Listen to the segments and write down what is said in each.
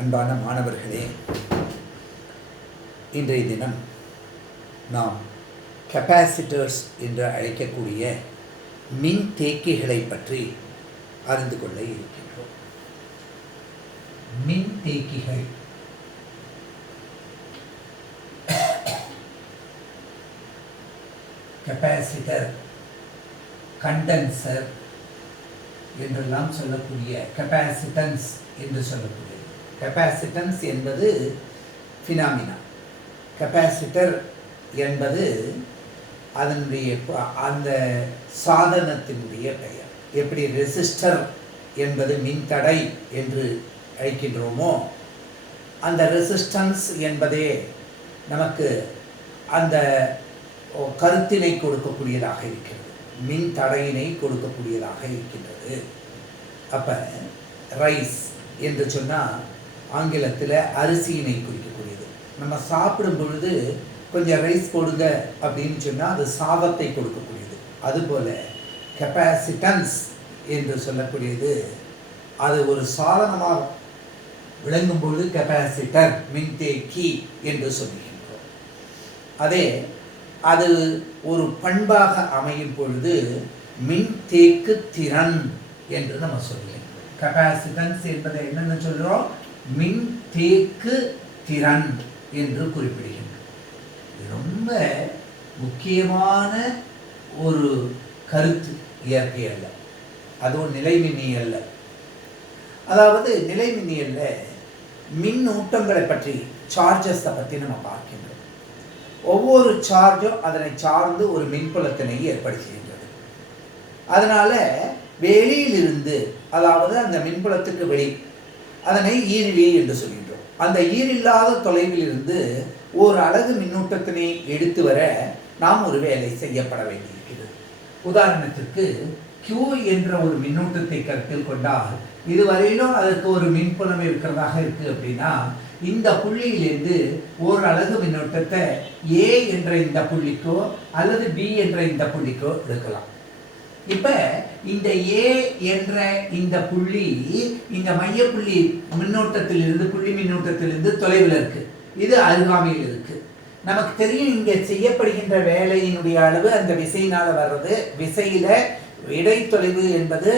அன்பான மாணவர்களே, இன்றைய தினம் நாம் கெப்பாசிட்டர்ஸ் என்று அழைக்கக்கூடிய மின்தேக்கிகளை பற்றி அறிந்து கொள்ள இருக்கின்றோம். மின்தேக்கிகள் கெப்பாசிட்டர், கண்டென்சர் என்றெல்லாம் சொல்லக்கூடிய கெப்பாசிட்டன்ஸ் என்று சொல்லக்கூடியது. கெப்பாசிட்டன்ஸ் என்பது ஃபினாமினா, கெப்பாசிட்டர் என்பது அதனுடைய அந்த சாதனத்தினுடைய பெயர். எப்படி ரெசிஸ்டர் என்பது மின்தடை என்று அழைக்கின்றோமோ, அந்த ரெசிஸ்டன்ஸ் என்பதே நமக்கு அந்த கருத்தினை கொடுக்கக்கூடியதாக இருக்கிறது, மின்தடையினை கொடுக்கக்கூடியதாக இருக்கின்றது. அப்போ ரைஸ் என்று சொன்னால் ஆங்கிலத்தில் அரிசியினை குறிக்கக்கூடியது. நம்ம சாப்பிடும் பொழுது கொஞ்சம் ரைஸ் போடுங்க அப்படின்னு சொன்னால் அது சாதத்தை கொடுக்கக்கூடியது. அதுபோல் கெப்பாசிட்டன்ஸ் என்று சொல்லக்கூடியது அது ஒரு சாதனமாக விளங்கும் பொழுது கெப்பாசிட்டர், மின்தேக்கி என்று சொல்லுகின்றோம். அதே அது ஒரு பண்பாக அமையும் பொழுது மின்தேக்கு திறன் என்று நம்ம சொல்லுகிறோம். கெப்பாசிட்டன்ஸ் என்பதை என்னென்னு சொல்கிறோம்? மின்தேக்கு திறன் என்று குறிப்பிடுகின்றோம். ரொம்ப முக்கியமான ஒரு கருத்து இயற்கை அல்ல, அதுவும் நிலைமின்னியல்ல. அதாவது நிலைமின்னியல்ல மின்னூட்டங்களை பற்றி, சார்ஜஸை பற்றி நம்ம பார்க்கின்றோம். ஒவ்வொரு சார்ஜும் அதனை சார்ந்து ஒரு மின்புலத்தினை ஏற்படுத்துகின்றது. அதனால் வெளியிலிருந்து, அதாவது அந்த மின்புலத்துக்கு வெளி, அதனை ஈரிலி என்று சொல்கின்றோம். அந்த ஈரில்லாத தொலைவில் இருந்து ஒரு அலகு மின்னூட்டத்தினை எடுத்து வர நாம் ஒரு வேலை செய்யப்பட வேண்டியிருக்கிறது. உதாரணத்திற்கு Q என்ற ஒரு மின்னூட்டத்தை கருத்தில் கொண்டால், இதுவரையிலும் அதற்கு ஒரு மின்புலம் இருக்கிறதாக இருக்கு அப்படின்னா, இந்த புள்ளியிலிருந்து ஒரு அலகு மின்னோட்டத்தை A என்ற இந்த புள்ளிக்கோ அல்லது B என்ற இந்த புள்ளிக்கோ எடுக்கலாம். இப்போ இந்த A என்ற இந்த புள்ளி இந்த மையப்புள்ளி மின்னோட்டத்திலிருந்து, புள்ளி மின்னோட்டத்திலிருந்து தொலைவில் இருக்கு, இது அருகாமையில் இருக்கு. நமக்கு தெரியும் இங்கே செய்யப்படுகின்ற வேலையினுடைய அளவு அந்த விசையினால் வர்றது. விசையில இடைத்தொலைவு என்பது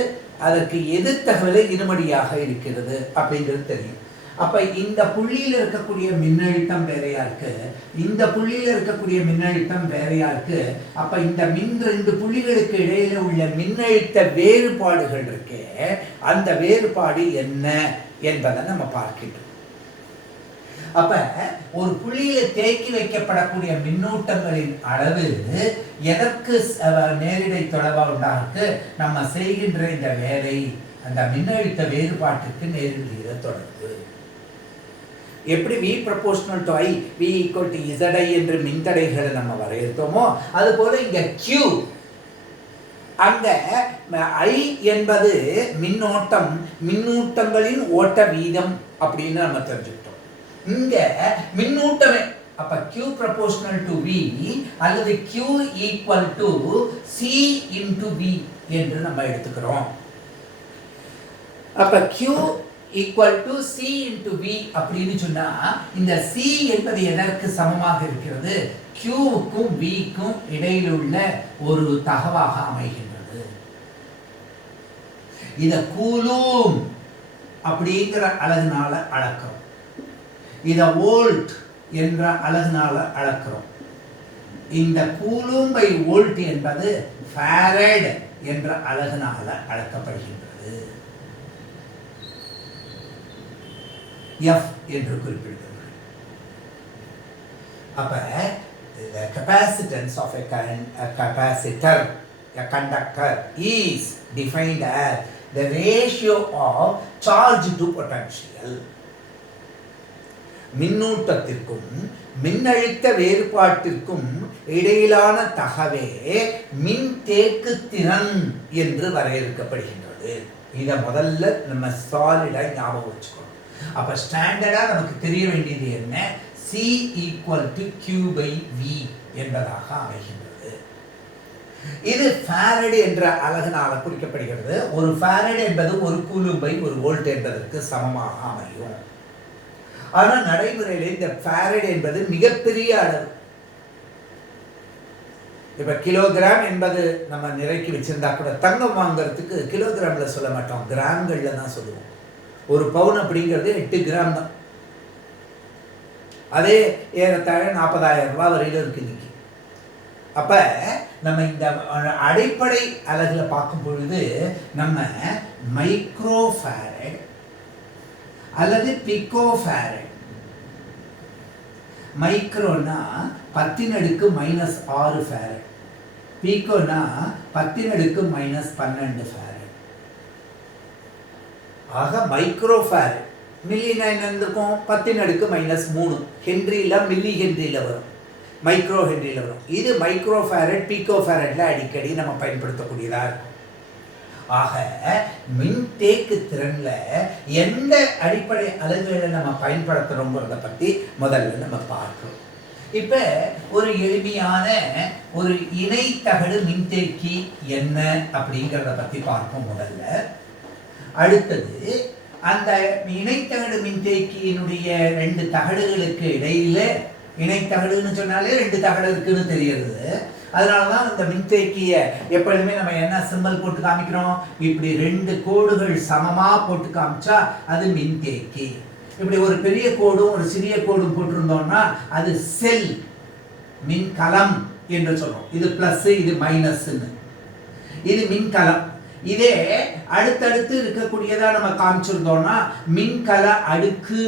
அதற்கு எதிர்த்தகவலை இருமடியாக இருக்கிறது அப்படிங்கிறது தெரியும். அப்ப இந்த புள்ளியில் இருக்கக்கூடிய மின்னழுத்தம் வேறையா இருக்கு, இந்த புள்ளியில் இருக்கக்கூடிய மின்னழுத்தம் வேறையா இருக்கு. அப்ப இந்த ரெண்டு புள்ளிகளுக்கு இடையில உள்ள மின்னழுத்த வேறுபாடுகள் இருக்கு, அந்த வேறுபாடு என்ன என்பதை நம்ம பார்க்கின்றோம். அப்ப ஒரு புள்ளியில தேக்கி வைக்கப்படக்கூடிய மின்னூட்டங்களின் அளவு எதற்கு நேரிடை தொடர்பாக உண்டாக்கு? நம்ம செய்கின்ற இந்த வேலை அந்த மின்னழுத்த வேறுபாட்டுக்கு நேரிட தொடர்பு. எப்படி V proportional to I, V equal to ZI என்று மின்தடைகளை நம்ம வரையறுத்தோமோ, அதுபோல இங்க Q, அங்க I என்பது மின்னோட்டம், மின்னூட்டங்களின் ஓட்ட வீதம் அப்படின்னு நம்ம தெரிஞ்சுக்கிட்டோம். இங்க மின்னூட்டமே, அப்ப Q proportional to V அல்லது Q equal to C into V என்று நம்ம எடுத்துக்கிறோம். அப்ப Q equal to C into V அப்படின்னு சொன்னா, இந்த C என்பது எதற்கு சமமாக இருக்கிறது? Qவுக்கும் Vக்கும் இடையில் உள்ள ஒரு தகவாக அமைகின்றது. இத கூலூம் அப்படிங்கிற அலகுனால அளக்கிறோம், இத வோல்ட் என்ற அலகுனால அளக்கிறோம். இந்த கூலூம் பை வோல்ட் என்பது ஃபாரட் என்ற அலகுனால அளக்கப்படுகின்றது. F என்று குறிப்பிடுகிறது. அப்ப the capacitance of a capacitor, a conductor, is defined as the ratio of charge to potential. மின்னூட்டத்திற்கும் மின்னழுத்த வேறுபாட்டிற்கும் இடையிலான தகவே மின்தேக்கு திறன் என்று வரையறுக்கப்படுகின்றது. இதை முதல்ல நம்ம சாலிடா ஞாபகம் வச்சுக்கணும். அப்ப ஸ்டாண்டர்டா நமக்கு தெரிய வேண்டியது என்ன? C equal to Q by V என்பதாக அமைகின்றது. இது ஃபாரட் என்ற அலகுனால குறிக்கப்படுகிறது. ஒரு ஃபாரட் என்பது ஒரு கூலும் பை ஒரு வோல்ட் என்பதற்கு சமமாக அமையும். ஆனால் நடைமுறையில் இந்த ஃபாரட் என்பது மிகப்பெரிய அளவு. இப்போ கிலோகிராம் என்பது நம்ம நிறைக்கு வச்சிருந்தா கூட தங்கம் வாங்குறதுக்கு கிலோகிராமில் சொல்ல மாட்டோம், கிராம்களில் தான் சொல்லுவோம். ஒரு பவுன் அப்படிங்கிறது 8 கிராம் தான். அதே ஏறத்தாழ 40,000 ரூபாய் வரையிலும் இருக்கு இன்னைக்கு. அப்போ நம்ம இந்த அடிப்படை அலகில் பார்க்கும் பொழுது நம்ம மைக்ரோ ஃபாரட் அல்லது பிகோ ஃபாரட். மைக்ரோனா 10⁻⁻6 ஃபாரட், பீக்கோனா 10⁻⁻12 ஃபாரட். ஆக மைக்ரோ ஃபாரட். மில்லினா என்ன இருந்திருக்கும்? 10⁻⁻3 ஹென்ரியில், மில்லி ஹென்ரியில் வரும், மைக்ரோ ஹென்ரியில் வரும். இது மைக்ரோ ஃபாரட், பீக்கோ ஃபாரட்ல அடிக்கடி நம்ம பயன்படுத்தக்கூடியதாக இருக்கும். ஆக மின்தேக்கு திறன்ல எந்த அடிப்படை அலகுகளை நம்ம பயன்படுத்துறோங்கிறத பற்றி முதல்ல நம்ம பார்க்கிறோம். இப்போ ஒரு எளிமையான ஒரு இணைத்தகடு மின்தேக்கி என்ன அப்படிங்கிறத பற்றி பார்ப்போம் முதல்ல. அடுத்தது அந்த இணைத்தகடு மின்தேக்கியினுடைய 2 தகடுகளுக்கு இடையில, இணைத்தகடுன்னு சொன்னாலே 2 தகடு இருக்குன்னு தெரியுது. அதனால தான் இந்த மின்தேக்கியை எப்பொழுதுமே நம்ம என்ன சிம்பல் போட்டு காமிக்கிறோம்? இப்படி 2 கோடுகள் சமமாக போட்டு காமிச்சா அது மின்தேக்கி. இப்படி ஒரு பெரிய கோடும் ஒரு சிறிய கோடும் போட்டிருந்தோம்னா அது செல், மின்கலம் என்று சொல்றோம். இது பிளஸ், இது மைனஸ்ன்னு. இது மின்கலம். இதே அடுத்தடுத்து இருக்கக்கூடியதா நம்ம காமிச்சிருந்தோம்னா மின்கல அடுக்கு,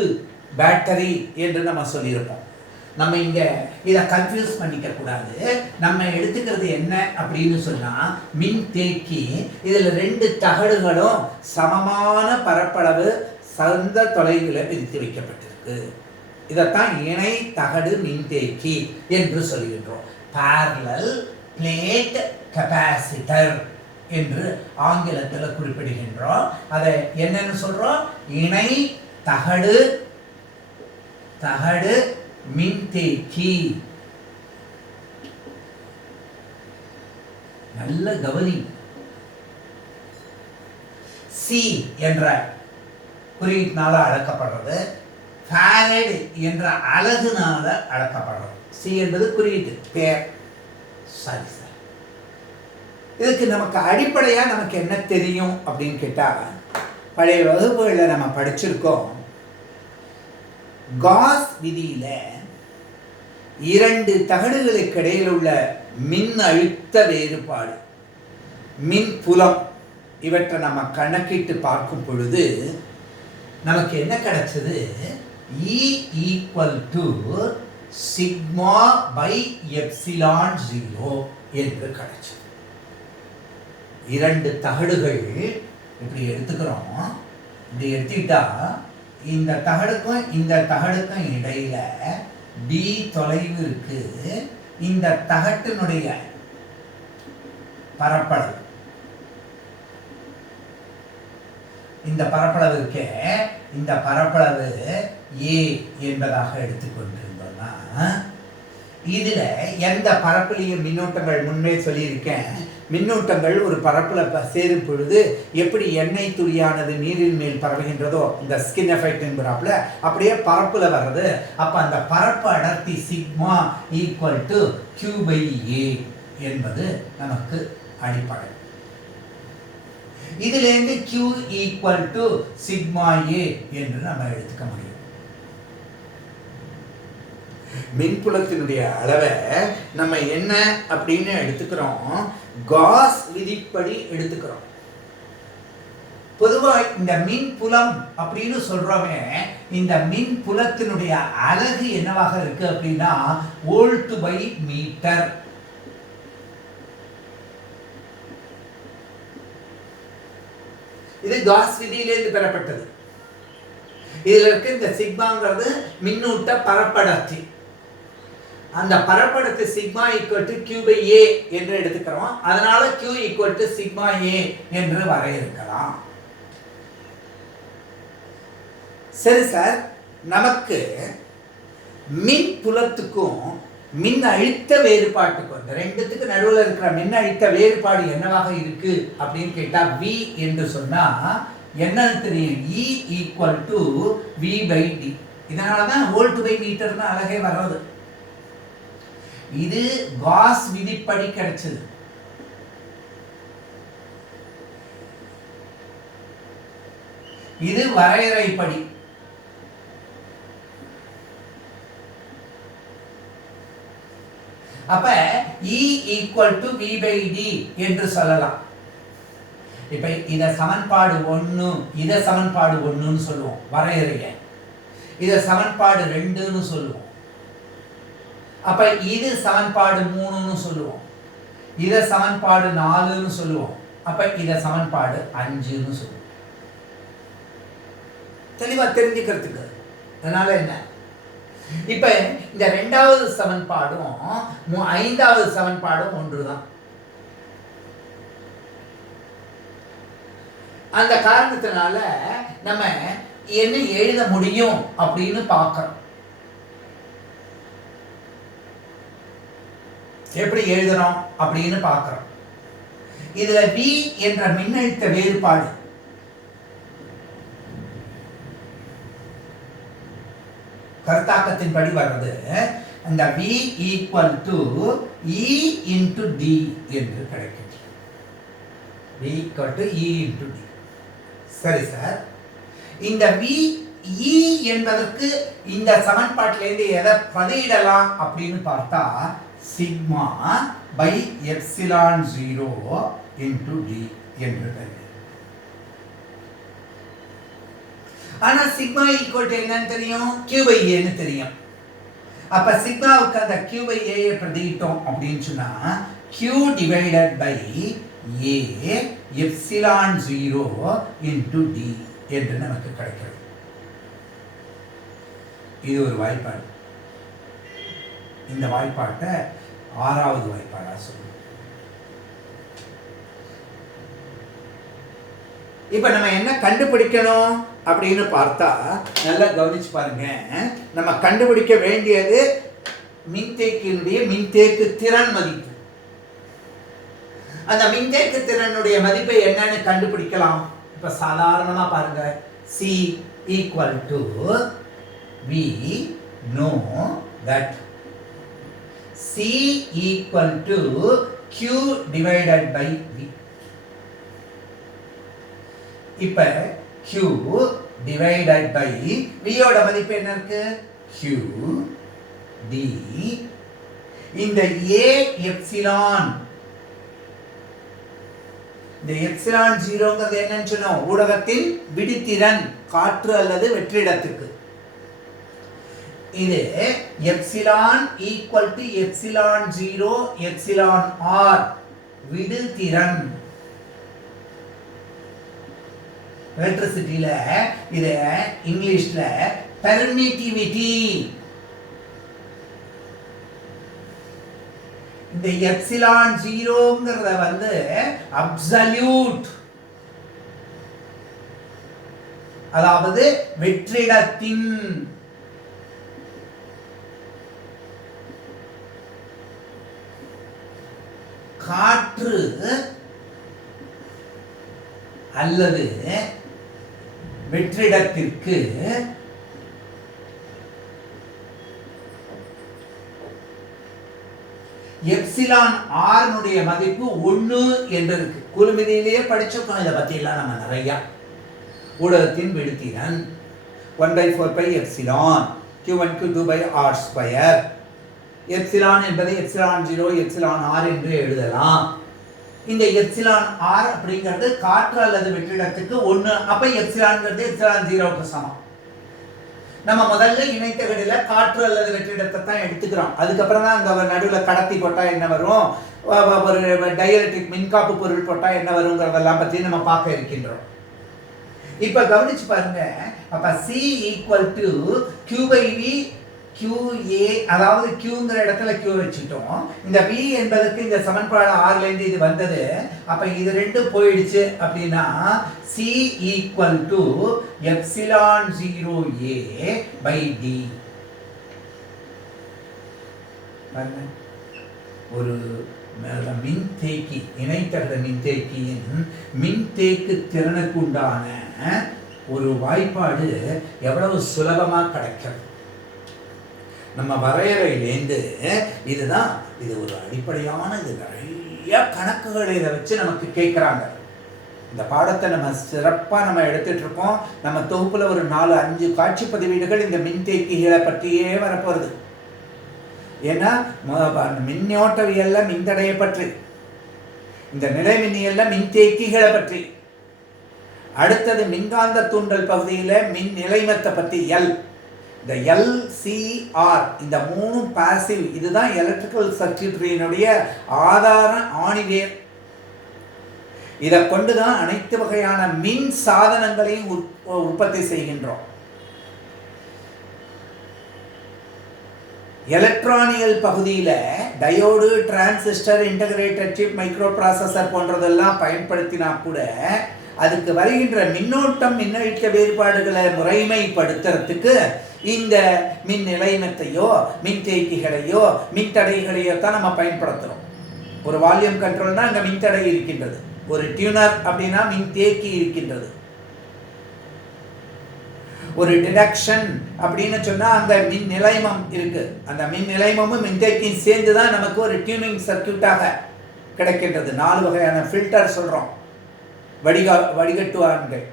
பேட்டரி என்று நம்ம சொல்லியிருப்போம். நம்ம இங்க இதை கன்ஃபியூஸ் பண்ணிக்க கூடாது. நம்ம எடுத்துக்கிறது என்ன அப்படின்னு சொன்னா மின்தேக்கி. இதுல 2 தகடுகளும் சமமான பரப்பளவு சந்த தொலைவில் பிரித்து வைக்கப்பட்டிருக்கு. இதைத்தான் இணை தகடு மின்தேக்கி என்று சொல்கின்றோம். parallel plate capacitor என்று ஆங்கிலத்தில் குறிப்பிடுகின்றோம். அதை என்னன்னு சொல்றோம்? இணை தகடு மின்தேக்கி. நல்ல கவனி. சி என்ற குறியீட்டினால அளக்கப்படுறது, ஃபாரட் என்ற அலகுனால அளக்கப்படுறது. சி என்பது குறியீட்டு பேர். சரி சார், இதுக்கு நமக்கு அடிப்படையா நமக்கு என்ன தெரியும் அப்படின்னு கேட்டா, பழைய வகுப்புகளில் நம்ம படிச்சிருக்கோம். காஸ் விதியில 2 தகடுகளுக்கு இடையில் உள்ள மின் அழுத்த வேறுபாடு, மின் புலம், இவற்றை நம்ம கணக்கிட்டு பார்க்கும் பொழுது நமக்கு என்ன கிடைச்சது? E = σ/ε0 என்று கிடைச்சது. 2 தகடுகள் இப்படி எடுத்துக்கிறோம். இப்படி எடுத்துக்கிட்டா இந்த தகடுக்கும் இந்த தகடுக்கும் இடையில d தொலைவு இருக்கு. இந்த தகட்டினுடைய பரப்பளவு, இந்த பரப்பளவு இருக்க, இந்த பரப்பளவு A என்பதாக எடுத்துக்கொண்டிருந்தோம்னா, இதுல எந்த பரப்பிலையும் மின்னூட்டங்கள் முன்பே சொல்லியிருக்கேன். மின்னூட்டங்கள் ஒரு பரப்புல சேரும் பொழுது எப்படி எண்ணெய் துளியானது நீரின் மேல் பரவுகின்றதோ, இந்த ஸ்கின் எஃபெக்ட் என்கிறாப்புல, அப்படியே பரப்புல வர்றது. அப்ப அந்த பரப்பு அடர்த்தி சிக்மா = Q/A என்பது நமக்கு அடிப்படை. இதிலிருந்து Q = σA என்று நம்ம எடுத்துக்க முடியும். மின்புலத்தினுடைய அளவை நம்ம என்ன அப்படின்னு எடுத்துக்கிறோம்? காஸ் விதிப்படி எடுத்துக்கிறோம். பொதுவா இந்த மின்புலம் அப்படின்னு சொல்றோமே, இந்த மின்புலத்தினுடைய அலகு என்னவாக இருக்கு அப்படின்னா வோல்ட்/மீட்டர். இது காஸ் விதியிலிருந்து பெறப்பட்டது. இதுல இருக்க இந்த சிக்மாங்கிறது மின்னூட்ட பரப்படர்த்தி. அந்த பரப்படர்த்தி சிக்மா = Q/A என்று எடுத்துக்கிறோம். அதனால Q = σA என்று வரையறுக்கலாம். சரி சார், நமக்கு மின் புலத்துக்கும் மின் அழுத்த வேறுபாட்டுக்கும், இந்த 2த்துக்கு நடுவில் இருக்கிற மின் அழுத்த வேறுபாடு என்னவாக இருக்கு அப்படின்னு கேட்டா V என்று சொன்னா என்னன்னு தெரியும்? E = V/d. இதனால தான் வோல்ட் பை மீட்டர்னு அழகே வர்றது. இது காஸ் விதிப்படி கிடைச்சது. இது வரையறைப்படி. அப்ப E equal to V by D என்று சொல்லலாம். இப்ப இத சமன்பாடு 1, இத சமன்பாடு 1ன்னு சொல்லுவோம் வரையறைய. இத சமன்பாடு 2ன்னு சொல்லுவோம். அப்ப இது சமன்பாடு 3ன்னு சொல்லுவோம். இத சமன்பாடு 4ன்னு சொல்லுவோம். அப்ப இத சமன்பாடு 5ன்னு சொல்லுவோம். தெளிவா தெரிஞ்சுக்கிறதுக்கு. அதனால என்ன, இப்ப இந்த இரண்டாவது சமன்பாடும் ஐந்தாவது சமன்பாடும் ஒன்றுதான். அந்த காரணத்தினால நம்ம என்ன எழுத முடியும் அப்படின்னு பார்க்கிறோம். எப்படி எழுதணும் அப்படின்னு பார்க்கிறோம். இதுல V என்ற மின்னழுத்த வேறுபாடு கருத்தாக்கத்தின்படி வர்றது. அந்த V equal to E into D என்று கிடைக்கின்றது. V equal to E into D. சரி சார், இந்த V E என்பதற்கு இந்த சமன்பாட்டிலேருந்து எதை பதிலிடலாம் அப்படின்னு பார்த்தா sigma by epsilon 0 into D என்று கிடைக்கும். ஆனா சிக்மா ஈக்குவல் டு என்னன்னு தெரியும், Q பை A ன்னு தெரியும். அப்ப சிக்மாவுக்கு அந்த Q பை A பிரதியிட்டோம் அப்படின்னு சொன்னா Q divided by A epsilon 0 into D என்று நமக்கு கிடைக்கிறது. இது ஒரு வாய்ப்பாடு. இந்த வாய்ப்பாட்டை ஆறாவது வாய்ப்பாடா சொல்லுவோம். இப்ப நம்ம என்ன கண்டுபிடிக்கணும் அப்படின்னு பார்த்தா நல்லா கவனிச்சு பாருங்க. நம்ம கண்டுபிடிக்க வேண்டியது மின்தேக்கியினுடைய மின்தேக்கு திறன் மதிப்பு. அந்த மின்தேக்கு திறனுடைய மதிப்பை என்னன்னு கண்டுபிடிக்கலாம். இப்ப சாதாரணமா பாருங்க, C equal to we know that C equal to Q divided by V. இப்ப Q divided by V ஓட மதிப்பு என்ன இருக்கு, Q D. இந்த A எப்சிலான், இந்த எப்சிலான் 0ங்கிறது என்னன்னு சொன்னோம், ஊடகத்தின் விடுதிறன், காற்று அல்லது வெற்றிடத்துக்கு. இது epsilon equal to epsilon 0 epsilon R விடுதிறன். எலக்ட்ரிசிட்டில இது இங்கிலீஷ்ல பெர்மிட்டிவிட்டி. இந்த எப்சிலான் 0ங்கிறத வந்து அப்சல்யூட், அதாவது வெற்றிடத்தின் காற்று அல்லது வெற்றிடத்திற்கு எப்சிலான் R னுடைய மதிப்பு 1 என்று இருக்கு. குறுமிதியிலேயே படிச்சிருக்கோம் இதை பத்தி எல்லாம் நம்ம நிறைய. ஊடகத்தின் விடுதிறன் 1/4 by epsilon Q1 Q2 by R square. Epsilon என்பதை எப்சிலான் 0 எப்சிலான் R என்று எழுதலாம். இந்த எப்சிலான் R அப்படிங்கிறது காற்று அல்லது வெற்றிடத்துக்கு 1. அப்ப எப்சிலான்ங்கிறது எப்சிலான் 0க்கு சமம். நம்ம முதல்ல இணைத்த விடையில காற்று அல்லது வெற்றிடத்தை தான் எடுத்துக்கிறோம். அதுக்கப்புறம் தான் அந்த நடுவில் கடத்தி போட்டா என்ன வரும், ஒரு டைஎலக்ட்ரிக் மின்காப்பு பொருள் போட்டா என்ன வருங்கிறதெல்லாம் பத்தி நம்ம பார்க்க இருக்கின்றோம். இப்ப கவனிச்சு பாருங்க. அப்ப C equal to Q by V QA, அதாவது Qங்கிற இடத்துல Q வச்சுட்டோம். இந்த V என்பதற்கு இந்த சமன்பாடு Rல இருந்து இது வந்தது. அப்ப இது ரெண்டும் போயிடுச்சு அப்படின்னா C equal to epsilon 0A by D. ஒரு மின்தேக்கி, இணைத்தட மின்தேக்கியின் மின்தேக்கு திறனுக்கு உண்டான ஒரு வாய்ப்பாடு எவ்வளவு சுலபமாக கிடைக்கிறது. நம்ம வரையறையிலேருந்து இதுதான், இது ஒரு அடிப்படையான, இது நிறைய கணக்குகளை இதை வச்சு நமக்கு கேட்குறாங்க. இந்த பாடத்தை நம்ம சிறப்பாக நம்ம எடுத்துட்டு இருக்கோம். நம்ம தொகுப்புல ஒரு 4-5 காட்சி பதிவீடுகள் இந்த மின்தேக்கிகளை பற்றியே வரப்போகுது. ஏன்னா மின்னோட்டவியல்ல மின்தடையை பற்றி, இந்த நிலைமின்னியல்ல மின்தேக்கிகளை பற்றி, அடுத்தது மின்காந்த தூண்டல் பகுதியில் மின் நிலைமத்தை பற்றி எல், இந்த LCR, இந்த 3 பாசிவ், இதுதான் எலக்ட்ரிக்கல் சர்க்யூட்ரியினுடைய ஆதார ஆணிவேர். இதை கொண்டுதான் அனைத்து வகையான மின் சாதனங்களையும் உற்பத்தி செய்கின்றோம். எலக்ட்ரானியல் பகுதியில் diode, transistor, integrated chip, microprocessor போன்றதெல்லாம் பயன்படுத்தினா கூட அதுக்கு வருகின்ற மின்னோட்டம், மின்னழுத்த வேறுபாடுகளை முறைமைப்படுத்துறதுக்கு இந்த மின் நிலையத்தையோ மின்தேக்கிகளையோ மின்தடைகளையோ தான் நம்ம பயன்படுத்துகிறோம். ஒரு வால்யூம் கண்ட்ரோல்னா அங்கே மின்தடை இருக்கின்றது, ஒரு டியூனர் அப்படின்னா மின்தேக்கி இருக்கின்றது, ஒரு டிடக்ஷன் அப்படின்னு சொன்னால் அந்த மின் நிலைமம் இருக்கு. அந்த மின் நிலைமமும் மின்தேக்கியும் சேர்ந்து தான் நமக்கு ஒரு டியூனிங் சர்க்யூட்டாக கிடைக்கின்றது. 4 வகையான ஃபில்டர் சொல்கிறோம், வடிகட்டுவார்கள்.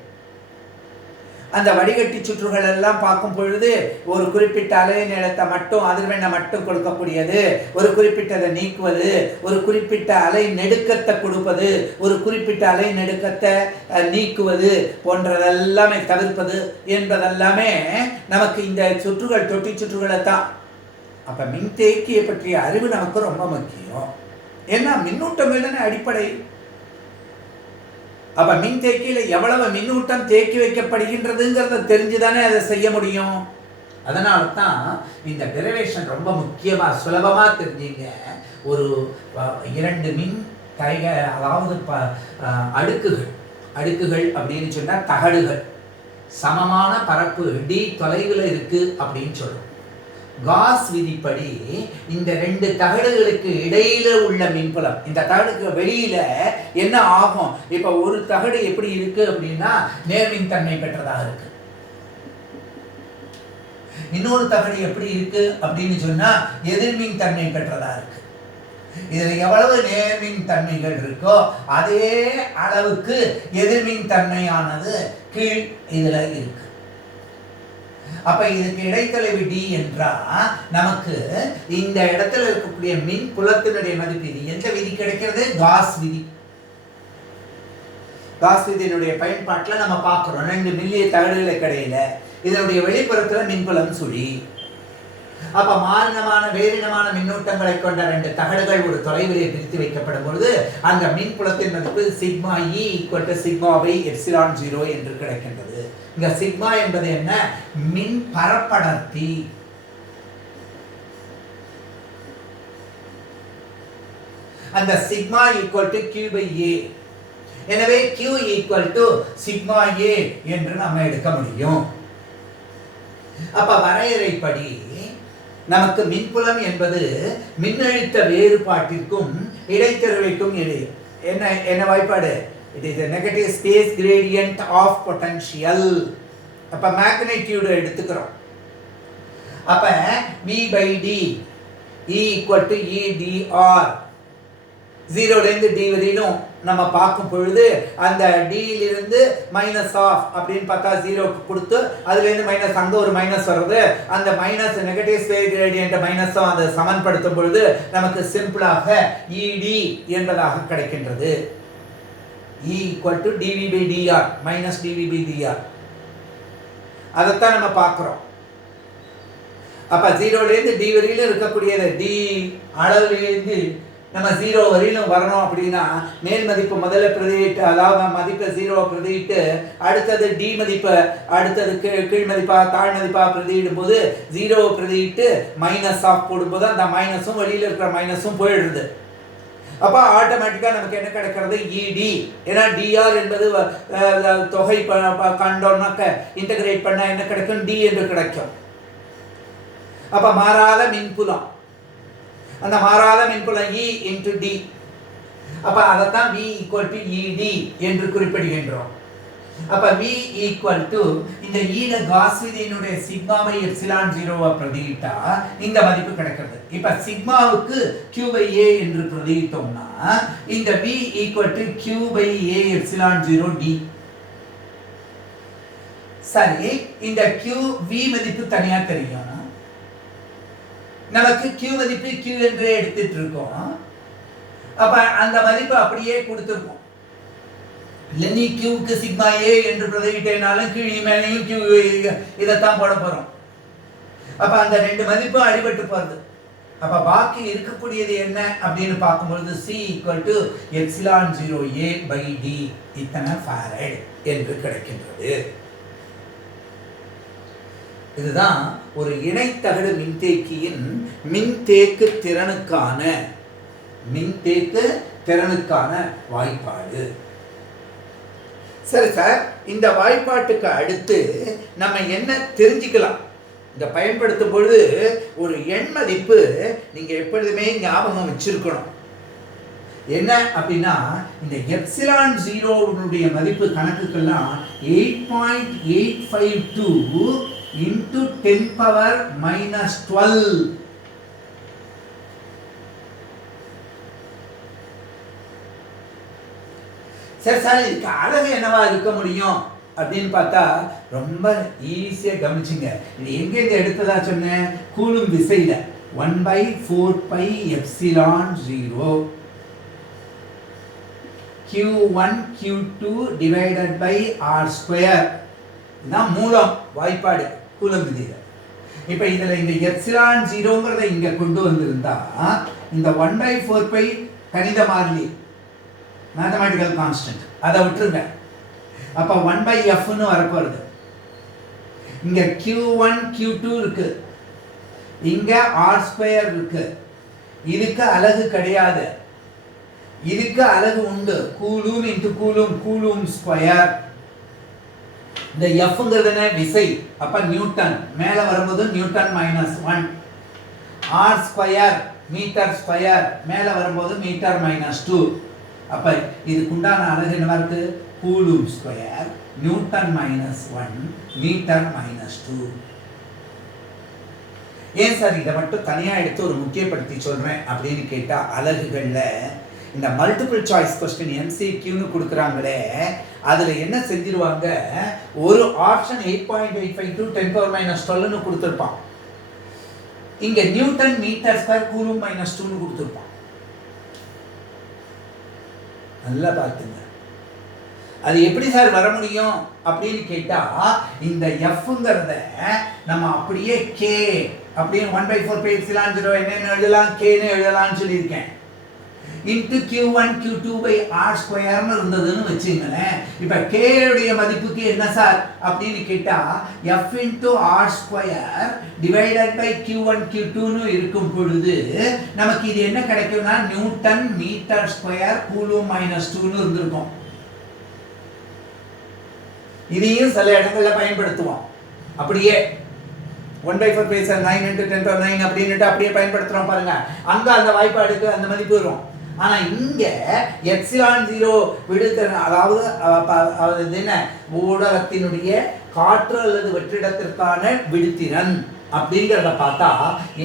அந்த வடிகட்டி சுற்றுகள் எல்லாம் பார்க்கும் பொழுது ஒரு குறிப்பிட்ட அலை நீளத்தை மட்டும், அதிர்வெண்ணை மட்டும் கொடுக்கக்கூடியது, ஒரு குறிப்பிட்டதை நீக்குவது, ஒரு குறிப்பிட்ட அலை நெடுக்கத்தை கொடுப்பது, ஒரு குறிப்பிட்ட அலை நெடுக்கத்தை நீக்குவது போன்றதெல்லாமே தவிர்ப்பது என்பதெல்லாமே நமக்கு இந்த சுற்றுகள், தொட்டி சுற்றுகளை தான். அப்போ மின்தேக்கியை பற்றிய அறிவு நமக்கு ரொம்ப முக்கியம். ஏன்னா மின்னூட்டம் இல்லைன்னு அடிப்படை. அப்ப மின்தேக்கியில் எவ்வளவு மின்னூட்டம் தேக்கி வைக்கப்படுகின்றதுங்கிறத தெரிஞ்சுதானே அதை செய்ய முடியும். அதனால தான் இந்த டெரிவேஷன் ரொம்ப முக்கியமா சுலபமா தெரிஞ்சுங்க. ஒரு 2 மின் கைகள், அதாவது அடுக்குகள் அப்படின்னு சொன்னா தகடுகள், சமமான பரப்பு d தொலைவில் இருக்கு அப்படின்னு சொல்றோம். காஸ் விதிப்படி இந்த 2 தகடுகளுக்கு இடையில உள்ள மின்புலம், இந்த தகடுக்கு வெளியில என்ன ஆகும்? இப்ப ஒரு தகடு எப்படி இருக்கு அப்படின்னா நேர்மின் தன்மை பெற்றதாக இருக்கு. இன்னொரு தகடு எப்படி இருக்கு அப்படின்னு சொன்னா எதிர்மின் தன்மை பெற்றதா இருக்கு. இதுல எவ்வளவு நேர்மின் தன்மைகள் இருக்கோ அதே அளவுக்கு எதிர்மின் தன்மையானது கீழ் இதுல இருக்கு. அப்ப இதுக்கு இடைத்தொலைவு d என்றால் நமக்கு இந்த இடத்துல இருக்கக்கூடிய மின் புலத்தினுடைய மதிப்பு, இது எந்த விதி கிடைக்கிறது? காஸ் விதி. காஸ் விதியினுடைய பயன்பாட்டில் நம்ம பார்க்கிறோம். 2 மில்லிய தகடுகளுக்கு இடையில இதனுடைய வெளிப்புறத்துல மின்புலம் சுழி. அப்ப வேறினமான மின்னூட்டங்களை கொண்ட 2 தகடுகள் ஒரு தொலைவிலே பிரித்து வைக்கப்படும் பொழுது அந்த மின்புலத்தின் மதிப்பு சிக்மா E = சிக்மா/ε0 என்று கிடைக்கின்றது. இங்க சிக்மா என்பது என்ன? மின் பரப்படர்த்தி. அந்த சிக்மா = Q/A. எனவே Q = சிக்மா/A என்று நம்ம எடுக்க முடியும். அப்ப வரையறைப்படி நமக்கு மின்புலம் என்பது மின்னழுத்த வேறுபாட்டிற்கும் இடைத்தெருவைக்கும் இடையே என்ன வாய்ப்பாடு? It is a negative space gradient of potential. அப்ப magnitude எடுத்துக்கிறோம். அப்ப V/D E = EdR. 0 ல இருந்து d வரையிலும் நம்ம பார்க்கும் பொழுது அந்த d லிருந்து மைனஸ் ஆஃப் அப்படின்னு பார்த்தா 0 கொடுத்து அதுல இருந்து மைனஸ், அங்க ஒரு மைனஸ் வருது. அந்த மைனஸ் நெகட்டிவ் ஸ்பேஸ் கிரேடியன்ட் மைனஸும் அதை சமன்படுத்தும் பொழுது நமக்கு சிம்பிளாக ED என்பதாக கிடைக்கின்றது. E = dV/dr - dV/dr. அதைத்தான் நம்ம பார்க்கிறோம். அப்ப 0 ல இருந்து d வரையிலும் இருக்கக்கூடியது d அளவிலிருந்து நம்ம 0 வரையிலும் வரணும் அப்படின்னா மேல் மதிப்பு முதல்ல பிரதியிட்டு, அதாவது மதிப்பை 0 பிரதியிட்டு அடுத்தது d மதிப்பை அடுத்தது கீழ் மதிப்பா தாழ் மதிப்பா பிரதியிடும் போது 0 பிரதியிட்டு மைனஸ் ஆஃப் போடும்போது அந்த மைனஸும் வெளியில இருக்கிற மைனஸும் போயிடுது. அப்ப ஆட்டோமேட்டிக்கா நமக்கு என்ன கிடைக்கிறது? ED. ஏன்னா dr என்பது தொகை கண்டோம்னாக்க இன்டகிரேட் பண்ணா என்ன கிடைக்கும்? d என்று கிடைக்கும். அப்ப மாறாத மின்புலம், அந்த மாறாத மின்புலம் E × D. அப்ப அதைத்தான் V = ED என்று குறிப்பிடுகின்றோம். அப்ப V equal to இந்த ஈல காஸ் விதியினுடைய சிக்மாவை எப்சிலான் 0 பிரதியிட்டா இந்த மதிப்பு கிடைக்கிறது. இப்ப சிக்மாவுக்கு Q by A என்று பிரதியிட்டோம்னா இந்த V equal to Q by A epsilon 0 D. சரி, இந்த Q V மதிப்பு தனியா தெரியும். நமக்கு Q மதிப்பு Q என்று எடுத்துட்டு இருக்கோம். அப்ப அந்த மதிப்பு அப்படியே கொடுத்திருக்கோம். இல்ல நீ Qக்கு சிக்மா A என்று பிரதியிட்டேனாலும் கீழ் மேலையும் Q இதைத்தான் போட போறோம். அப்ப அந்த ரெண்டு மதிப்பு அடிபட்டு போறது. அப்ப பாக்கி இருக்கக்கூடியது என்ன அப்படின்னு பார்க்கும்பொழுது C equal to epsilon 0 A by D இத்தனை ஃபாரட் என்று கிடைக்கின்றது. இதுதான் ஒரு இணைத்தகடு மின்தேக்கியின் மின்தேக்கு திறனுக்கான வாய்ப்பாடு. சரி சார், இந்த வாய்ப்பாட்டுக்கு அடுத்து நம்ம என்ன தெரிஞ்சுக்கலாம்? இந்த பயன்படுத்தும் பொழுது ஒரு எண் மதிப்பு நீங்க எப்பொழுதுமே ஞாபகம் வச்சிருக்கணும். என்ன அப்படின்னா, இந்த எப்சிலான் 0 மதிப்பு கணக்குக்கெல்லாம் 8.852 into 10 power minus 12. சரி சார், இதுக்கு அழகு என்னவா இருக்க முடியும் அப்படின்னு பார்த்தா ரொம்ப ஈஸியாக கவனிச்சுங்க. இது எங்கேருந்து எடுத்ததா சொன்னேன்? கூலும் விசையில் 1/4 epsilon 0 Q1 Q2 divided by R square. இதுதான் மூலம் வாய்ப்பாடு கூலும் விதியில். இப்போ இதில் இந்த எப்சிலான் 0ங்கிறத இங்கே கொண்டு வந்திருந்தா இந்த 1/4 கணித மாறிலி மேத்தமேட்டிக்கல் கான்ஸ்டன்ட் அதை விட்டுருங்க. அப்போ 1/Fன்னு வரப்போகிறது. இங்கே Q1 Q2 இருக்கு, இங்கே R ஸ்கொயர் இருக்கு. இதுக்கு அலகு கிடையாது, இதுக்கு அலகு உண்டு. Coulomb into coulomb square. இந்த Fங்கிறது என்ன? விசை. அப்ப நியூட்டன். மேல வரும்போது newton -1. R square metre square. மேல வரும்போது மீட்டர் -2. அப்ப இதுக்குண்டான அலகு என்னவா இருக்கு? Coulomb square newton -1 metre -2. ஏன் சார் இதை மட்டும் தனியா எடுத்து ஒரு முக்கியப்படுத்தி சொல்றேன் அப்படின்னு கேட்டா, அலகுகள்ல இந்த மல்டிபிள் சாய்ஸ் கொஸ்டின் MCQன்னு கொடுக்குறாங்களே, அதுல என்ன செஞ்சிருவாங்க, ஒரு ஆப்ஷன் 8.852 10⁻⁻12ன்னு கொடுத்துருப்பான். இங்க நியூட்டன் மீட்டர் ஸ்கொயர் கூலும் -2ன்னு கொடுத்துருப்பான். நல்லா பார்த்துங்க. அது எப்படி சார் வர முடியும் அப்படின்னு கேட்டா, இந்த Fங்கிறத நம்ம அப்படியே K அப்படியே 1/4 எப்சிலான் 0 என்னன்னு எழுதலாம், Kன்னு எழுதலாம்னு சொல்லியிருக்கேன். Into Q1 Q2 by R ஸ்கொயர்னு இருந்ததுன்னு வச்சுங்களேன். இப்போ K உடைய மதிப்புக்கு என்ன சார் அப்படின்னு கேட்டா, F into R square divided by Q1 Q2ன்னு இருக்கும் பொழுது நமக்கு இது என்ன கிடைக்கும்னா நியூட்டன் மீட்டர் ஸ்கொயர் கூலும் -2ன்னு இருந்திருக்கும். இதையும் சில இடங்கள்ல பயன்படுத்துவோம். அப்படியே 1/4 9 into 10⁻9 அப்படின்னுட்டு அப்படியே பயன்படுத்துறோம் பாருங்க. அங்க அந்த வாய்ப்பாடுக்கு அந்த மதிப்பு வரும். ஆனா இங்க எப்சிலான் 0 விடுதிறன், அதாவது என்ன, ஊடகத்தினுடைய காற்று அல்லது வெற்றிடத்திற்கான விடுதிறன் அப்படிங்கிறத பார்த்தா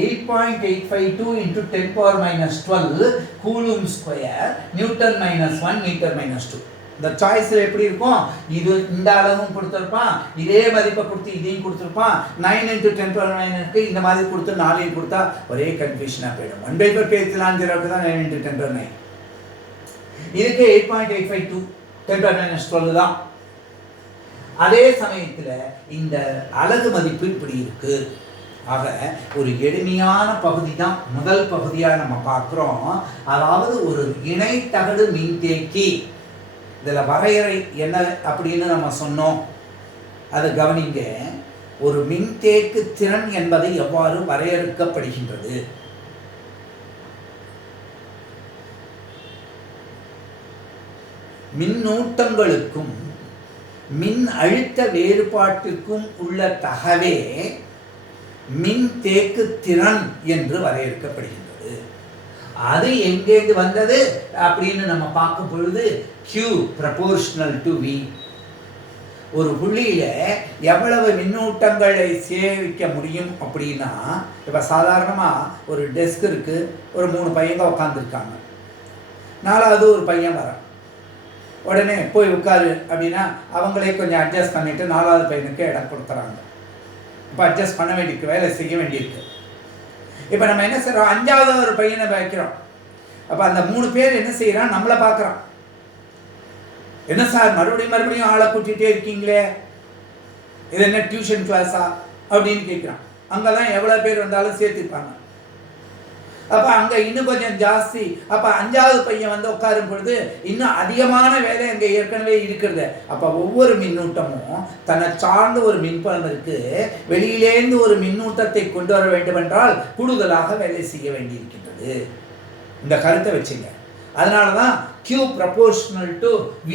8.852 into 10⁻12 coulomb square newton -1 metre -2. இந்த சாய்ஸ்ல எப்படி இருக்கும்? இது இந்த அளவும் கொடுத்துருப்பான், இதே மதிப்பை கொடுத்து இதையும் கொடுத்துருப்பான். 9 into 10⁻9க்கு இந்த மாதிரி கொடுத்து 4 கொடுத்தா ஒரே கன்ஃபியூஷனா போயிடும். 1/4 எப்சிலான் 0க்கு தான் 9 into 10⁻9. இதுக்கு 8.852 10⁻12 தான். அதே சமயத்துல இந்த அலகு மதிப்பு இப்படி இருக்கு. ஆக ஒரு எளிமையான பகுதி தான் முதல் பகுதியா நம்ம பார்க்கிறோம். அதாவது ஒரு இணைத்தகடு மின்தேக்கி. இதுல வரையறை என்ன அப்படின்னு நம்ம சொன்னோம், அதை கவனிங்க. ஒரு மின்தேக்கு திறன் என்பதை எவ்வாறு வரையறுக்கப்படுகின்றது? மின்னூட்டங்களுக்கும் மின் அழுத்த வேறுபாட்டிற்கும் உள்ள தகவே மின்தேக்கு திறன் என்று வரையறுக்கப்படுகின்றது. அது எங்கேருந்து வந்தது அப்படின்னு நம்ம பார்க்கும் பொழுது Q proportional to V. ஒரு புள்ளியில எவ்வளவு மின்னூட்டங்களை சேமிக்க முடியும் அப்படின்னா, இப்போ சாதாரணமாக ஒரு டெஸ்க் இருக்குது, ஒரு 3 பையங்க உட்காந்துருக்காங்க. 4வது ஒரு பையன் வரான். உடனே போய் உட்காரு அப்படின்னா அவங்களே கொஞ்சம் அட்ஜஸ்ட் பண்ணிவிட்டு 4வது பையனுக்கு இடம் கொடுத்துறாங்க. இப்போ அட்ஜஸ்ட் பண்ண வேண்டியிருக்கு, வேலை செய்ய வேண்டியிருக்கு. இப்போ நம்ம என்ன செய்கிறோம், 5வது ஒரு பையனை வைக்கிறோம். அப்போ அந்த 3 பேர் என்ன செய்கிறான், நம்மளை பார்க்குறான். என்ன சார் மறுபடியும் ஆளை கூட்டிகிட்டே இருக்கீங்களே, இது என்ன டியூஷன் கிளாஸா அப்படின்னு கேட்குறான். அங்கே தான் எவ்வளோ பேர் வந்தாலும் சேர்த்துப்பாங்க. அப்போ அங்கே இன்னும் கொஞ்சம் ஜாஸ்தி. அப்போ 5வது பையன் வந்து உட்காரும் பொழுது இன்னும் அதிகமான வேலை அங்கே ஏற்கனவே இருக்கிறது. அப்போ ஒவ்வொரு மின்னூட்டமும் தன்னை சார்ந்த ஒரு மின்புலம் இருக்குது. வெளியிலேருந்து ஒரு மின்னூட்டத்தை கொண்டு வர வேண்டும் என்றால் கூடுதலாக வேலை செய்ய வேண்டியிருக்கின்றது. இந்த கருத்தை வச்சுங்க. அதனால தான் Q proportional to V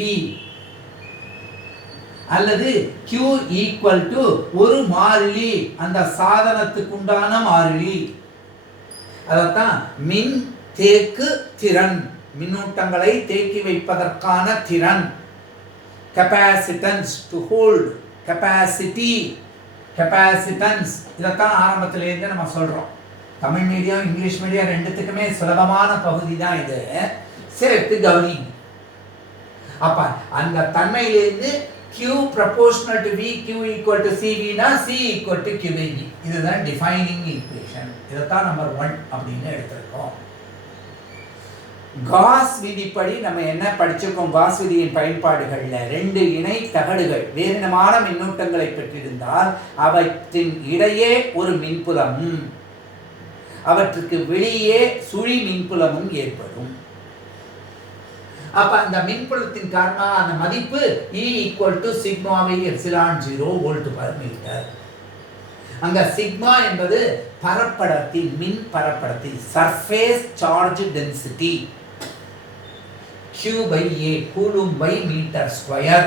அல்லது Q equal to ஒரு மாறிலி, அந்த சாதனத்துக்கு உண்டான மாறிலி. அதைத்தான் மின் தேக்கு திறன், மின்னூட்டங்களை தேக்கி வைப்பதற்கான திறன். Capacitance, to hold, capacity, capacitance. இதைத்தான் ஆரம்பத்திலேருந்து நம்ம சொல்கிறோம். தமிழ் மீடியம் இங்கிலீஷ் மீடியம் ரெண்டுத்துக்குமே சுலபமான பகுதி தான் இது. சேர்த்து கவனிங்க. அப்ப அந்த தன்மையிலிருந்து Q proportional to V, Q equal to CV னா C equal to QV. இதுதான் டிஃபைனிங் ஈக்குவேஷன். இதைத்தான் நம்பர் 1 அப்படின்னு எடுத்திருக்கோம். காஸ் விதிப்படி நம்ம என்ன படிச்சிருக்கோம், காஸ் விதியின் பயன்பாடுகள்ல 2 இணை தகடுகள் வேறுவிதமான மின்னூட்டங்களை பெற்றிருந்தால் அவற்றின் இடையே ஒரு மின்புலம், அவற்றுக்கு வெளியே சுழி மின்புலமும் ஏற்படும். அப்ப அந்த மின்புலத்தின் காரணமாக அந்த மதிப்பு E equal to σ/ε0 V/m. அங்க சிக்மா என்பது பரப்படர்த்தி, மின் பரப்படர்த்தி, சர்ஃபேஸ் சார்ஜ் டென்சிட்டி, Q/A கூலும்/மீட்டர்².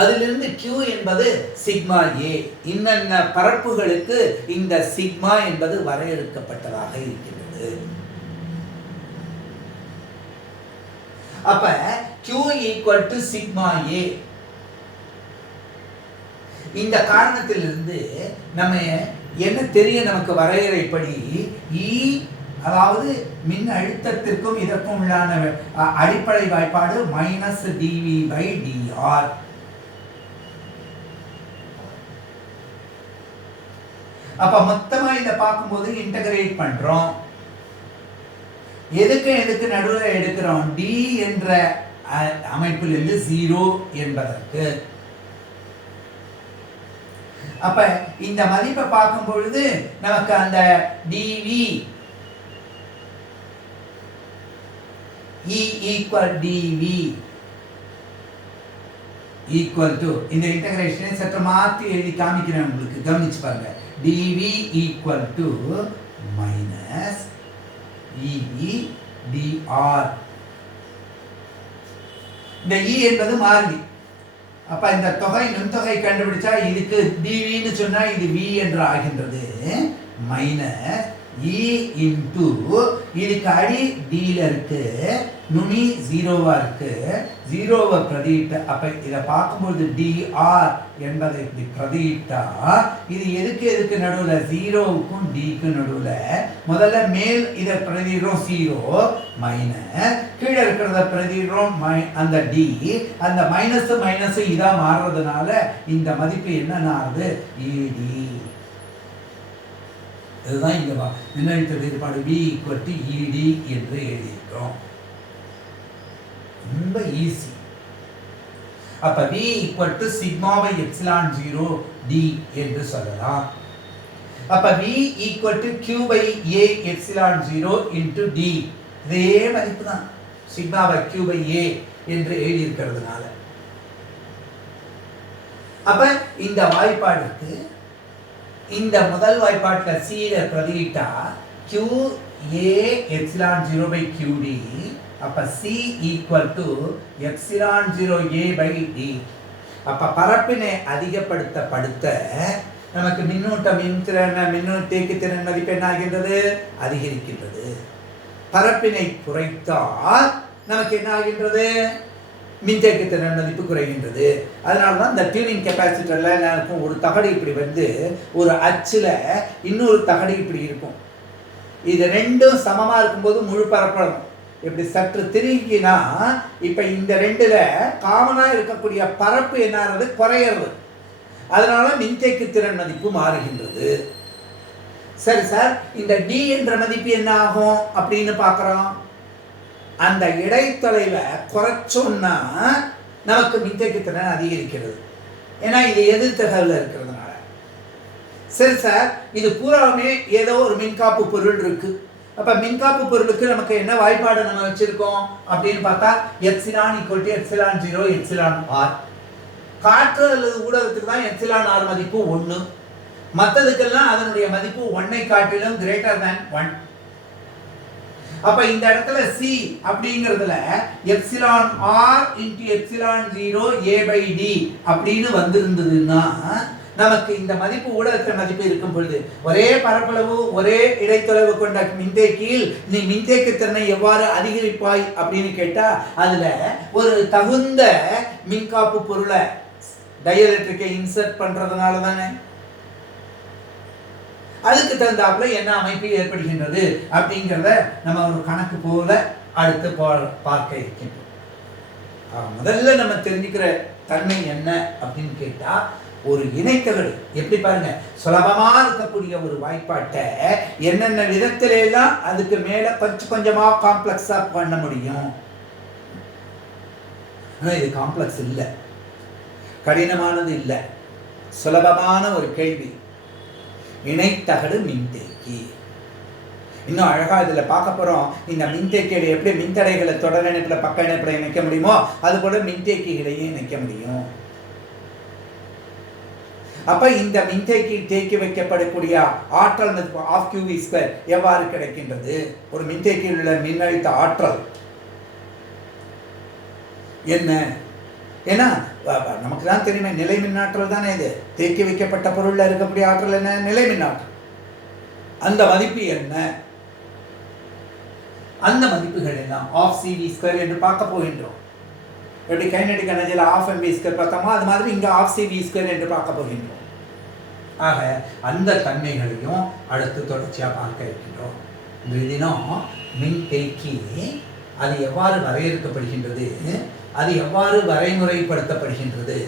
அதிலிருந்து Q என்பது சிக்மா A. இன்னென்ன பரப்புகளுக்கு இந்த சிக்மா என்பது வரையறுக்கப்பட்டதாக இருக்கிறது. அப்ப Q equal to sigma A. இந்த காரணத்திலிருந்து நம்ம என்ன தெரியும், நமக்கு வரையறைப்படி E அதாவது மின் அழுத்தத்திற்கும் இதற்கும் உள்ளான அடிப்படை வாய்ப்பாடு -dV/dr. அப்ப மொத்தமா இதை பார்க்கும்போது இன்டகிரேட் பண்றோம். எதுக்கு நடுவில் எடுக்கிறோம், D என்ற அமைப்பிலிருந்து 0 என்பதற்கு. அப்ப இந்த மதிப்பை பார்க்கும் பொழுது நமக்கு அந்த dV E equal dV equal to, இந்த இன்டகிரேஷனை சற்று மாற்றி எழுதி காமிக்கிறேன் உங்களுக்கு, கவனிச்சு பாருங்க. dV equal to minus E dr. இந்த E என்பது மாறிலி. அப்ப இந்த தொகை நுண்தொகை கண்டுபிடிச்சா இதுக்கு dV ன்னு சொன்னா இது V என்று ஆகின்றது. மைனஸ் E இன்டு இதுக்கு அடி D ல இருக்கு, நுனி 0வா இருக்கு, 0வை பிரதியிட்ட. அப்ப இதை பார்க்கும்போது dr என்பதை இப்படி பிரதியிட்டா இது எதுக்கு நடுவில், 0க்கும் Dக்கு நடுவில். முதல்ல மேல் இதை பிரதிடுறோம் 0 மைனஸ், கீழே இருக்கிறத பிரதிடுறோம் அந்த D. அந்த மைனஸ் இதா மாறுறதுனால இந்த மதிப்பு என்னன்னா ED. இதுதான் இங்க மின்னழுத்த வேறுபாடு V equal to ED என்று எழுதியிருக்கிறோம். ரொம்ப ஈஸி. அப்ப V equal to σ/ε0 D என்று சொல்லலாம். அப்ப V equal to Q/A/ε0 into D. இதே மதிப்பு தான் σ/Q/A என்று எழுதி இருக்கிறதுனால. அப்ப இந்த வாய்ப்பாடுக்கு இந்த முதல் வாய்ப்பாட்டில் C ல பிரதியிட்டா QA/ε0/QD. அப்ப C equal to ε0A/D. அப்ப பரப்பினை அதிகப்படுத்த நமக்கு தேக்கு திறன் மதிப்பு என்ன ஆகின்றது, அதிகரிக்கின்றது. பரப்பினை குறைத்தால் நமக்கு என்ன ஆகின்றது, மின்தேக்கு திறன் மதிப்பு குறைகின்றது. அதனால தான் இந்த டியூனிங் கெப்பாசிட்டரில் என்ன இருக்கும், ஒரு தகடு இப்படி வந்து ஒரு அச்சில் இன்னொரு தகடு இப்படி இருக்கும். இது ரெண்டும் சமமாக இருக்கும்போது முழு பரப்பளவும் இப்படி சற்று திருங்கினா இப்போ இந்த ரெண்டுல காமனாக இருக்கக்கூடிய பரப்பு என்ன குறையிறது. அதனால மின்தேக்கு திறன் மதிப்பு மாறுகின்றது. சரி சார், இந்த டி என்ற மதிப்பு என்ன ஆகும் அப்படின்னு பார்க்குறோம். அந்த இடைத்தொலைவை குறைச்சோம்னா நமக்கு மின்தேக்கு திறன் அதிகரிக்கிறது. ஏன்னா இது எதிர்த்தகவில் இருக்கிறதுனால. சரி சார், இது பூராவுமே ஏதோ ஒரு மின்காப்பு பொருள் இருக்கு. அப்போ மின்காப்பு பொருளுக்கு நமக்கு என்ன வாய்ப்பாடு நம்ம வச்சிருக்கோம் அப்படின்னு பார்த்தா epsilon equal to epsilon 0 epsilon R. காற்று அல்லது ஊடகத்துக்கு தான் எப்சிலான் ஆர் மதிப்பு 1. மற்றதுக்கெல்லாம் அதனுடைய மதிப்பு 1ஐ காட்டிலும் கிரேட்டர் தேன் 1. அப்ப இந்த இடத்துல சி அப்படிங்கிறதுல epsilon R into epsilon 0 A by D அப்படின்னு வந்திருந்ததுன்னா நமக்கு இந்த மதிப்பு ஊடகத்தின் மதிப்பு இருக்கும் பொழுது ஒரே பரப்பளவு ஒரே இடைத்தொலைவு கொண்ட மின்தேக்கியில் நீ மின்தேக்கு திறனை எவ்வாறு அதிகரிப்பாய் அப்படின்னு கேட்டா அதுல ஒரு தகுந்த மின்காப்பு பொருளை டயலெக்ட்ரிக்கை இன்சர்ட் பண்றதுனால தானே அதுக்கு தகுந்தாப்புல என்ன அமைப்பு ஏற்படுகின்றது அப்படிங்கிறத நம்ம ஒரு கணக்கு போல அடுத்து பார்க்க இருக்கின்றோம். முதல்ல நம்ம தெரிஞ்சுக்கிற தன்மை என்ன அப்படின்னு கேட்டா ஒரு இணைத்தகடு எப்படி பாருங்க சுலபமா இருக்கக்கூடிய ஒரு வாய்ப்பாட்டை என்னென்ன விதத்தில எல்லாம் அதுக்கு மேல கொஞ்சம் கொஞ்சமா காம்ப்ளெக்ஸா பண்ண முடியும். இது காம்ப்ளெக்ஸ் இல்லை, கடினமானது இல்லை, சுலபமான ஒரு கேள்வி. இணைத்தகடு மின்தேக்கி. இன்னும் அழகா இதுல பார்க்க போறோம். இந்த மின்தேக்கியில எப்படி மின்தடைகளை தொடர் இணைப்புல பக்க இணைப்புல இணைக்க முடியுமோ அது போல மின்தேக்கிகளையும் இணைக்க முடியும். அப்ப இந்த மின்தேக்கி தேக்கி வைக்கப்படக்கூடிய ஆற்றல் மதிப்பு ஆஃப் கியூவி ஸ்கொயர் எவ்வாறு கிடைக்கின்றது? ஒரு மின்தேக்கியில் உள்ள மின்னழுத்த ஆற்றல் என்ன? ஏன்னா நமக்கு தான் தெரியுமே நிலை மின்னாற்றல் தானே இது. தேக்கி வைக்கப்பட்ட பொருள்ல இருக்கக்கூடிய ஆற்றல் என்ன? நிலை மின்னாற்றல். அந்த மதிப்பு என்ன? அந்த மதிப்புகள் எல்லாம் ஆஃப் சிவி ஸ்கொயர் என்று பார்க்க போகின்றோம். எப்படி கைனடிக் எனர்ஜியில் ஆஃப் எம்பி ஸ்கொயர் பார்த்தோமோ அது மாதிரி இங்கே ஆஃப் சிவி ஸ்கொயர் என்று பார்க்க போகின்றோம். ஆக அந்த தன்மைகளையும் அடுத்து தொடர்ச்சியாக பார்க்க இருக்கின்றோம். இன்றைய தினம் மின்தேக்கி அது எவ்வாறு வரையறுக்கப்படுகின்றது, அது எவ்வாறு வரைமுறைப்படுத்தப்படுகின்றது,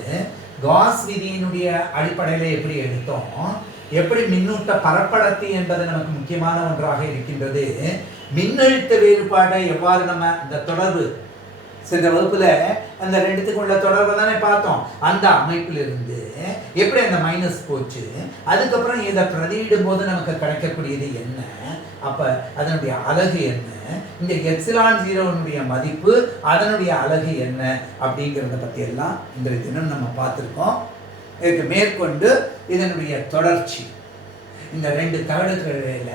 காஸ் விதியினுடைய அடிப்படையில் எப்படி எடுத்தோம், எப்படி மின்னூட்ட பரப்படர்த்தி என்பது நமக்கு முக்கியமான ஒன்றாக இருக்கின்றது, மின்னழுத்த வேறுபாட்டை எவ்வாறு நம்ம இந்த தொடர்பு சென்ற வகுப்புல அந்த ரெண்டுத்துக்கு உள்ள தொடர்பை தானே பார்த்தோம். அந்த அமைப்பிலிருந்து எப்படி அந்த மைனஸ் போச்சு, அதுக்கப்புறம் இதை பிரதியிடும் போது நமக்கு கிடைக்கக்கூடியது என்ன, அப்ப அதனுடைய அலகு என்ன, இந்த எப்சிலான் 0னுடைய மதிப்பு அதனுடைய அலகு என்ன அப்படிங்கிறத பத்தி எல்லாம் இன்றைய தினம் நம்ம பார்த்துருக்கோம். இதுக்கு மேற்கொண்டு இதனுடைய தொடர்ச்சி இந்த ரெண்டு தகடுகளில்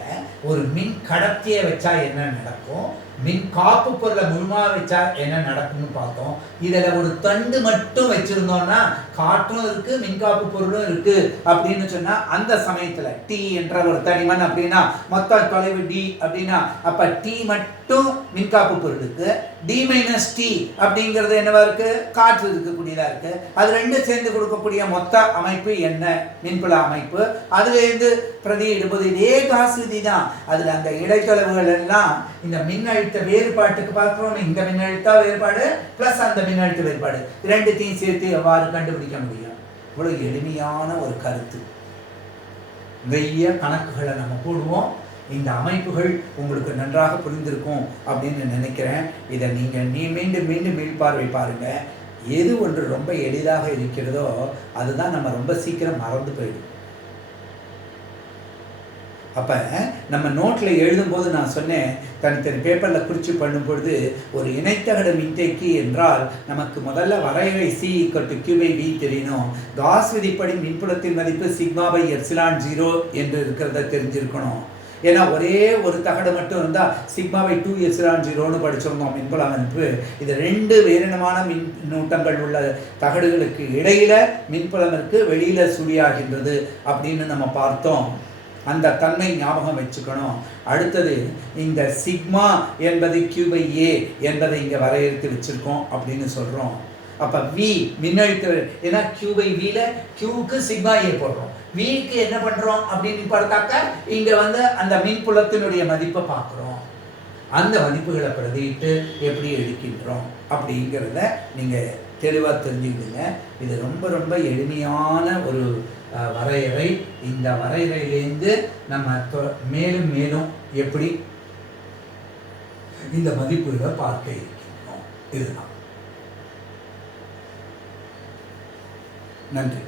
ஒரு மின் கடத்தியை வச்சா என்ன நடக்கும், மின் காப்பு பொருளை முழுமா வச்சா என்ன நடக்கும்னு பார்த்தோம். இதில் ஒரு தண்டு மட்டும் வச்சிருந்தோம்னா காற்றும் இருக்கு மின்காப்பு பொருளும் இருக்கு அப்படின்னு சொன்னா அந்த சமயத்துல டி என்ற ஒரு தனிமன் அப்படின்னா மொத்த தொலைவு டி அப்படின்னா அப்ப டி மட்டும் மின்காப்பு பொருளுக்கு, டி மைனஸ் டி அப்படிங்கிறது என்னவா இருக்கு, காற்று இருக்கக்கூடியதா இருக்கு. அது ரெண்டு சேர்ந்து கொடுக்கக்கூடிய மொத்த அமைப்பு என்ன, மின்புல அமைப்பு. அதுல இருந்து பிரதியிடும்போது இதே காசு விதி தான். அதுல அந்த இடைத்தொலைவுகள் எல்லாம் இந்த மின்னழுத்த வேறுபாட்டுக்கு பார்க்கிறோம். இந்த மின்னழுத்த வேறுபாடு பிளஸ் அந்த மின்னழுத்த வேறுபாடு ரெண்டுத்தையும் சேர்த்து எவ்வாறு கண்டுபிடிக்க முடியும். இவ்வளவு எளிமையான ஒரு கருத்து. நிறைய கணக்குகளை நம்ம போடுவோம். இந்த அமைப்புகள் உங்களுக்கு நன்றாக புரிந்திருக்கும் அப்படின்னு நினைக்கிறேன். இதை நீங்கள் மீண்டும் மீண்டும் மீள்பார்வை பாருங்க. எது ஒன்று ரொம்ப எளிதாக இருக்கிறதோ அதுதான் நம்ம ரொம்ப சீக்கிரம் மறந்து போயிடும். அப்போ நம்ம நோட்டில் எழுதும்போது நான் சொன்னேன், தனித்தனி பேப்பரில் குறித்து பண்ணும்பொழுது ஒரு இணைத்தகடு மின்தேக்கி என்றால் நமக்கு முதல்ல வரையறை C equal to Q by V தெரியணும். காஸ் விதிப்படி மின்புலத்தின் மதிப்பு சிக்மா பை எப்சிலான் 0 என்று இருக்கிறத தெரிஞ்சிருக்கணும். ஏன்னா ஒரே ஒரு தகடு மட்டும் இருந்தால் சிக்மா பை 2 எப்சிலான் 0ன்னு படிச்சிருந்தோம் மின்புல அமைப்பு. இது ரெண்டு வேறுவிதமான மின்னூட்டங்கள் உள்ள தகடுகளுக்கு இடையில மின்புலம் இருக்கு, வெளியில சுழியாகின்றது அப்படின்னு நம்ம பார்த்தோம். அந்த தன்மை ஞாபகம் வச்சுக்கணும். அடுத்தது இந்த சிக்மா என்பது Q/A என்பதை இங்கே வரையறுத்து வச்சுருக்கோம் அப்படின்னு சொல்கிறோம். அப்போ V மின்னழுத்த, ஏன்னா Q/Vல Qக்கு சிக்மா A போடுறோம், Vக்கு என்ன பண்ணுறோம் அப்படின்னு பார்த்தாக்க இங்கே அந்த மின்புலத்தினுடைய மதிப்பை பார்க்குறோம். அந்த மதிப்புகளை பிரதியிட்டு எப்படி எடுக்கின்றோம் அப்படிங்கிறத நீங்கள் தெளிவாக தெரிஞ்சுக்கிடுங்க. இது ரொம்ப ரொம்ப எளிமையான ஒரு வரையறை. இந்த வரையறையிலேருந்து நம்ம மேலும் மேலும் எப்படி இந்த மதிப்புகளை பார்க்க இருக்கின்றோம். இதுதான். நன்றி.